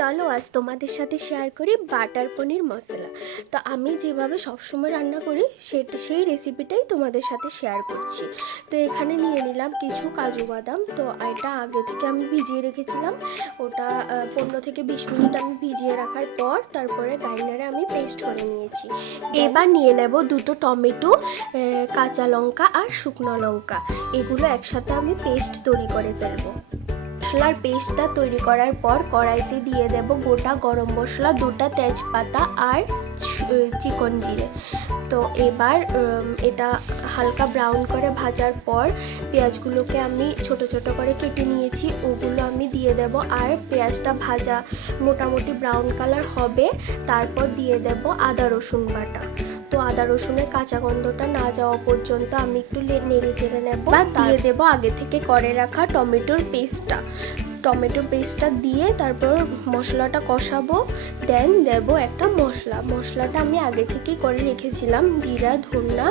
চলো আজ তোমাদের সাথে শেয়ার করি বাটার পনির মশলা। তো আমি যেভাবে সবসময় রান্না করি সেই রেসিপিটাই তোমাদের সাথে শেয়ার করছি। তো এখানে নিয়ে নিলাম কিছু কাজু বাদাম। তো এটা আগে থেকে আমি ভিজিয়ে রেখেছিলাম, ওটা 15 থেকে 20 মিনিট আমি ভিজিয়ে রাখার পর তারপরে গ্রাইন্ডারে আমি পেস্ট করে নিয়েছি। এবার নিয়ে নেব দুটো টমেটো, কাঁচা লঙ্কা আর শুকনো লঙ্কা, এগুলো একসাথে আমি পেস্ট তৈরি করে ফেলবো। মশলার পেস্টটা তৈরি করার পর কড়াইতে দিয়ে দেব গোটা গরম মশলা, দুটো তেজপাতা আর চিকন জিরে। তো এবার এটা হালকা ব্রাউন করে ভাজার পর পেঁয়াজগুলোকে আমি ছোট ছোট করে কেটে নিয়েছি, ওগুলো আমি দিয়ে দেব। আর পেঁয়াজটা ভাজা মোটামুটি ব্রাউন কালার হবে, তারপর দিয়ে দেব আদা রসুন বাটা। তো আদা রসুনের কাঁচা গন্ধটা না যাওয়া পর্যন্ত আমি একটু নেড়ে চেড়ে নেব। বা দিয়ে দেবো আগে থেকে করে রাখা টমেটোর পেস্টটা দিয়ে তারপর মশলাটা কষাবো। দেন দেব একটা মশলাটা আমি আগে থেকেই করে রেখেছিলাম, জিরা, ধনিয়া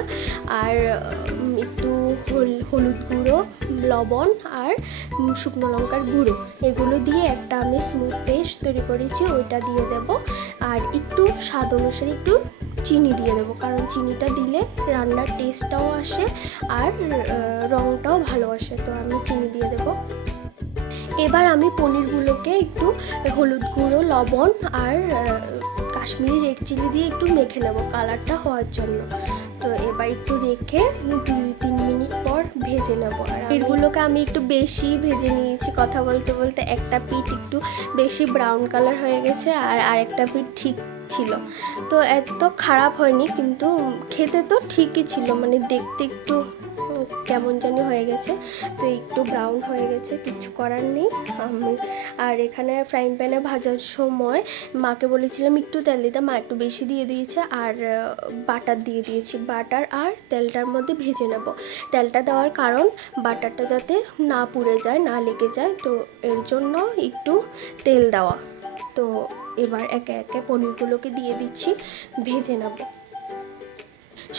আর একটু হলুদ গুঁড়ো, লবণ আর শুকনো লঙ্কার গুঁড়ো, এগুলো দিয়ে একটা আমি স্মুথ পেস্ট তৈরি করেছি, ওইটা দিয়ে দেব। আর একটু স্বাদ অনুসারে একটু চিনি দিয়ে দেবো, কারণ চিনিটা দিলে রান্নার টেস্টটাও আসে আর রঙটাও ভালো আসে, তো আমি চিনি দিয়ে দেবো। এবার আমি পনিরগুলোকে একটু হলুদ গুঁড়ো, লবণ আর কাশ্মীরি রেড চিলি দিয়ে একটু মেখে নেব কালারটা হওয়ার জন্য। তো এবার একটু রেখে 2-3 মিনিট পর ভেজে নেব। আর এগুলোকে আমি একটু বেশি ভেজে নিয়েছি, কথা বলতে বলতে একটা পিঠ একটু বেশি ব্রাউন কালার হয়ে গেছে আর আরেকটা পিঠ ঠিক ছিল। তো এত খারাপ হয়নি, কিন্তু খেতে তো ঠিকই ছিল, মানে দেখতে একটু কেমন জানি হয়ে গেছে, তো একটু ব্রাউন হয়ে গেছে, কিছু করার নেই। আর এখানে ফ্রাইং প্যানে ভাজার সময় মাকে বলেছিলাম একটু তেল দিতে, মা একটু বেশি দিয়ে দিয়েছে আর বাটার দিয়ে দিয়েছি। বাটার আর তেলটার মধ্যে ভেজে নেব। তেলটা দেওয়ার কারণ বাটারটা যাতে না পুড়ে যায়, না লেগে যায়, তো এর জন্য একটু তেল দেওয়া। তো এবার একে একে পনিরগুলোকে দিয়ে দিচ্ছি, ভেজে নেব।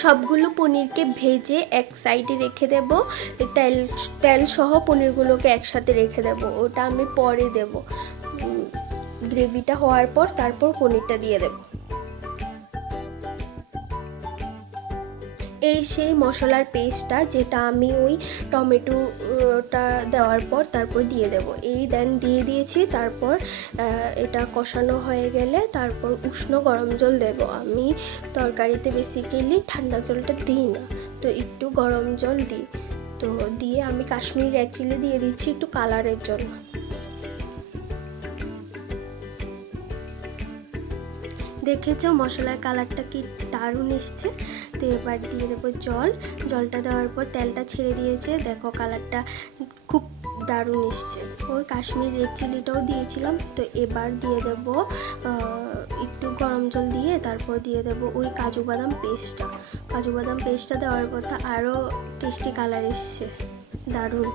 সবগুলো পনিরকে ভেজে এক সাইডে রেখে দেব, তেল সহ পনিরগুলোকে একসাথে রেখে দেব, ওটা আমি পরে দেব। গ্রেভিটা হওয়ার পর তারপর পনিরটা দিয়ে দেব। এই সেই মশলার পেস্টটা যেটা আমি ওই টমেটোটা দেওয়ার পর তারপর দিয়ে দেব। এই দেন দিয়ে দিয়েছি। তারপর এটা কষানো হয়ে গেলে তারপর উষ্ণ গরম জল দেব। আমি তরকারিতে বেসিক্যালি ঠান্ডা জলটা দিই না, তো একটু গরম জল দিই। তো দিয়ে আমি কাশ্মীরি রেড চিলি দিয়ে দিচ্ছি একটু কালারের জন্য। দেখেছো মশলার কালারটা কি দারুণ এসছে। তো এবার দিয়ে দেবো জলটা দেওয়ার পর তেলটা ছেড়ে দিয়েছে, দেখো কালারটা খুব দারুণ এসছে। ওই কাশ্মীরি রেড চিলিটাও দিয়েছিলাম। তো এবার দিয়ে দেব একটু গরম জল দিয়ে তারপর দিয়ে দেব ওই কাজু বাদাম পেস্টটা দেওয়ার পর আরও টেস্টি কালার এসছে, দারুণ।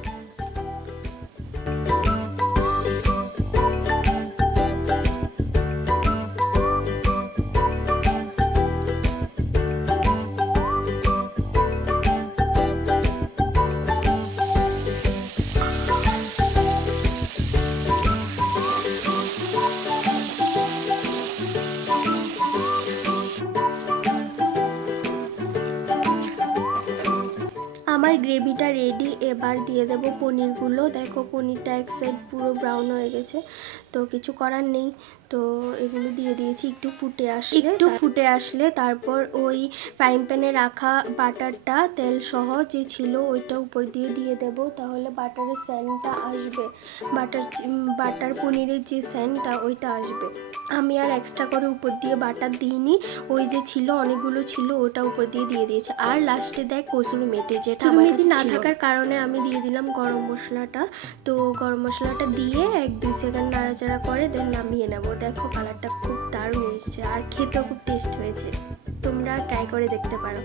আমার গ্রেভিটা রেডি, এবার দিয়ে দেব পনিরগুলো। দেখো পনিরটা এক সাইড পুরো ব্রাউন হয়ে গেছে, তো কিছু করার নেই। তো এগুলো দিয়ে দিয়েছি। একটু ফুটে আসলে তারপর ওই ফ্রাইং প্যানে রাখা বাটারটা তেল সহ যে ছিল ওইটা উপর দিয়ে দেব, তাহলে বাটারের স্যান্ডটা আসবে, বাটার পনিরের যে স্যান্ডটা ওইটা আসবে। আমি আর এক্সট্রা করে উপর দিয়ে বাটার দিইনি, ওই যে ছিল অনেকগুলো ছিল ওটা উপর দিয়ে দিয়েছে। আর লাস্টে দেয় কসুরি মেথি, যেটা আমার কাছে না থাকার কারণে আমি দিয়ে দিলাম গরম মশলাটা। তো গরম মশলাটা দিয়ে 1-2 সেকেন্ড নাড়াচাড়া করে দেন নামিয়ে নেব। দেখো কালারটা খুব দারুণ এসেছে আর খেতেও খুব টেস্ট হয়েছে, তোমরা ট্রাই করে দেখতে পারো।